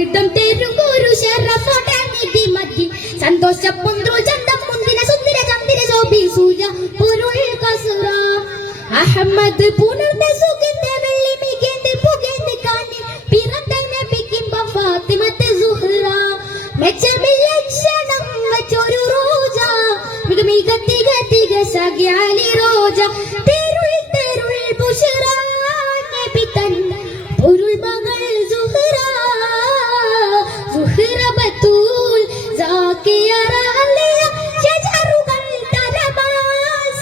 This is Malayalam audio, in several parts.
സുഹൃതം തരും ഗുരു ശരഫോടെ നിധി മതി സന്തോഷ പുന്ത്രു ചന്തം മുന്തിര സുന്ദര ചന്ദിര ശോഭി സൂര്യ പൊരുൾ കസുറ അഹമ്മദ് പുണർന്ന സുഗന്ധ വെള്ളി മികേന്ദ് പുകേന്ദ് കാണി പിറന്ന നബിക്കിമ്പ ഫാത്തിമത്ത് സുഹ്റ മെച്ചമിൽ ലക്ഷണം വച്ചൊരു റോജ മിക തിക തിക സഗ്യാലി റോജ തെരുൾ തെരുൾ ബുഷറ നബി തൻ പൊരുൾ മകൾ സുഹ്റ സുഹ്റ ബത്തൂൽ സാക്കിയ റാലിയ ഷജറുകൾ തരമാ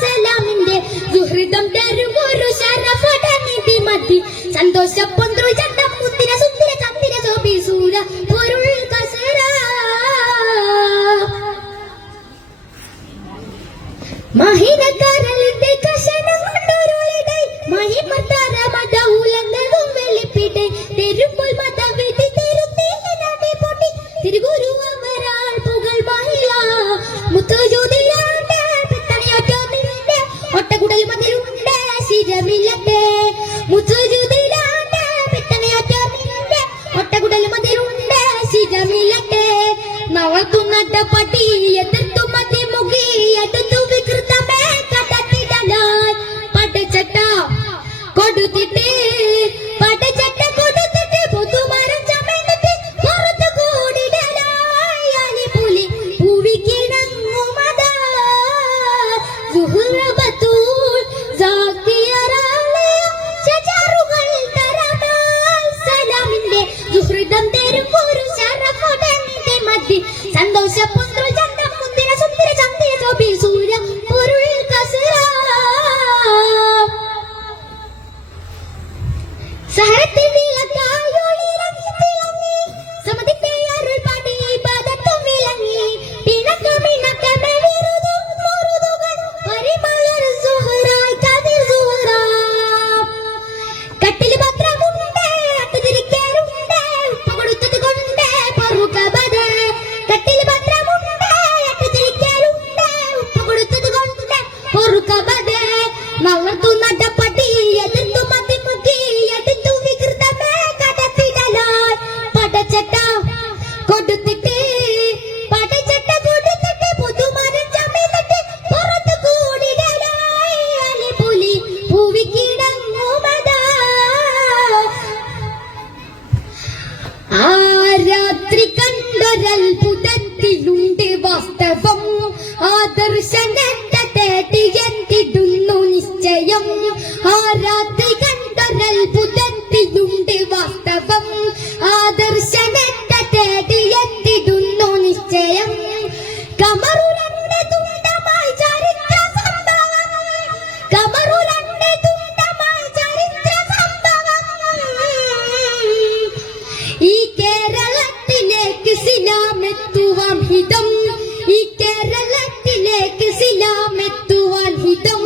സലാമിന്റെ സുഹൃതം തരും ഗുരു ശരഫോടെ നിധി മതി സന്തോഷ പൊന്ത്രു ചന്തം മുന്തിര സുന്ദര ചന്ദിര ശോഭി സൂര്യ പൊരുൾ കസുറ മഹിന കരളിന്റെ കഷണം കൊണ്ടൊരുളിടൈ മഹിമതാര മതഉലങ്ങളും വെളിപ്പിടൈ തെരുമ്പോൾ മതവിധി തെരുത്തേനടി പൊട്ടി തിരുഗുരു അവരാൾ പുകൾ മഹിള മുത്തുജൂതിയാണ്ട് പിത്തണിയൊറ്റൊന്നിന്റെ ഒട്ടകുടൽ മതിലുണ്ട് ശിരമില്ലത്തെ മുത്തുജൂതിയാണ്ട് പിത്തണിയൊറ്റൊന്നിന്റെ ഒട്ടകുടൽ മതിലുണ്ട് ശിരമില്ലത്തെ നവത്തുന്നട്ട പട്ടി എതിർത്തു മതി മുഖി എടുത്തു വികൃതമേ കടത്തിടലായി പടച്ചട്ട കൊടുത്തിട്ട് പടച്ചട്ട കൊടുത്തിട്ട് പുതുമരം ചമന്നിട്ട് പുറത്തു കൂടിടലായി അലിപുലി പൂവിക്കിണങ്ങുമതാ സുഹ്റ ബത്തൂൽ സാക്കിയ റാലിയ ഷജറുകൾ തരമാൽ സലാമിന്റെ സുഹൃതം തരും ഗുരു ശരഫോടെ നിധി മതി സന്തോഷ പുന്ത്രു ചന്തം മുന്തിര സുന്ദര ചന്ദിര ശോഭി സൂര്യ പൊരുൾ കസുറ സഹരത്തിൽ വിളക്കായൊളിരങ്ങി തിളങ്ങി സമതിന്റെ അരുൾ പാടി ഇബാദത്തും വിളങ്ങി പിണക്കമിണക്കമേ വിരുതും മുറുതുകൾ പരിമളർ സുഹ്റായ് കതിർ സുഹ്റ കട്ടിൽ ഭദ്രമുണ്ട് അട്ടുതിരിക്കാറുണ്ട് ഉപ്പ കൊടുത്തത് കൊണ്ട് പൊറുക്കബത് കട്ടിൽ ഭദ്രമുണ്ട് അട്ടുതിരിക്കാറുണ്ട് ഉപ്പ കൊടുത്തത് കൊണ്ട് പൊറുക്കബത് വളർത്തു നടപ്പട്ടി എതിർത്തു മതിമുഖി എടുത്തു വികൃതമേ കടത്തിടലായി പടച്ചട്ട കൊടുത്തിട്ട് പടച്ചട്ട കൊടുത്തിട്ട് പുതുമരം ചമന്നിട്ട് പുറത്തു കൂടിടലായി അലിപുലി പൂവിക്കിടങ്ങുമതാ ആ രാത്രി കണ്ടൊരത്ഭുതത്തിലുണ്ട് വാസ്തവം ആദർശനത്തെ തേടി എന്തിടുന്നു നിശ്ചയം ആ രാത്രി കണ്ടൊരത്ഭുതത്തിലുണ്ട് വാസ്തവം ആദർശനത്തെ തേടി എന്തിടുന്നു നിശ്ചയം കമറുരന്റെ തുണ്ടമായി ചരിത്ര സംഭവം കമറുരന്റെ തുണ്ടമായി ചരിത്ര സംഭവം ഈ കേരളത്തിലേക്ക് സിലാമെത്തുവാൻ ഹിതം ഈ കേരളത്തിലേക്ക് സിലാമെത്തുവാൻ ഹിതം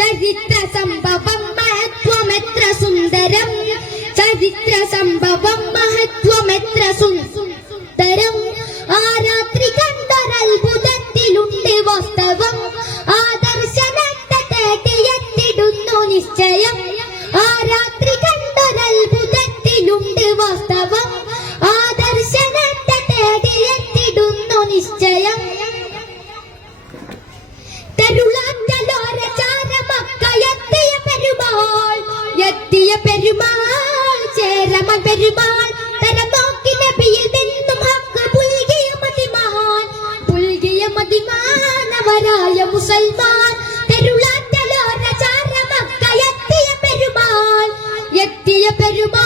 ചരിത്ര സംഭവം മഹത്വമെത്ര സുന്ദരം ചരിത്ര സംഭവം മഹത്വമെത്ര സുന്ദരം ആ രാത്രി കണ്ടൊരത്ഭുതത്തിലുണ്ട് വാസ്തവം ആദർശനത്തെ തേടി എത്തിടുന്നു നിശ്ചയം ആ രാത്രി കണ്ടൊരത്ഭുതത്തിലുണ്ട് വാസ്തവം ആദർശനത്തെ തേടി എത്തിടുന്നു നിശ്ചയം തരുളാറ്റലോര ചാരമക്കയെത്തിയ പെരുമാൾ എത്തിയ പെരുമാൾ ചേരമൻ പെരുമാൾ തരം നോക്കി നബിയിൽ നിന്നും ഹക്ക് പുൽകിയ മതിമാനവരായ മുസൽമാൻ തരുളാറ്റലോര ചാരമക്കയെത്തിയ പെരുമാൾ എത്തിയ പെരുമാൾ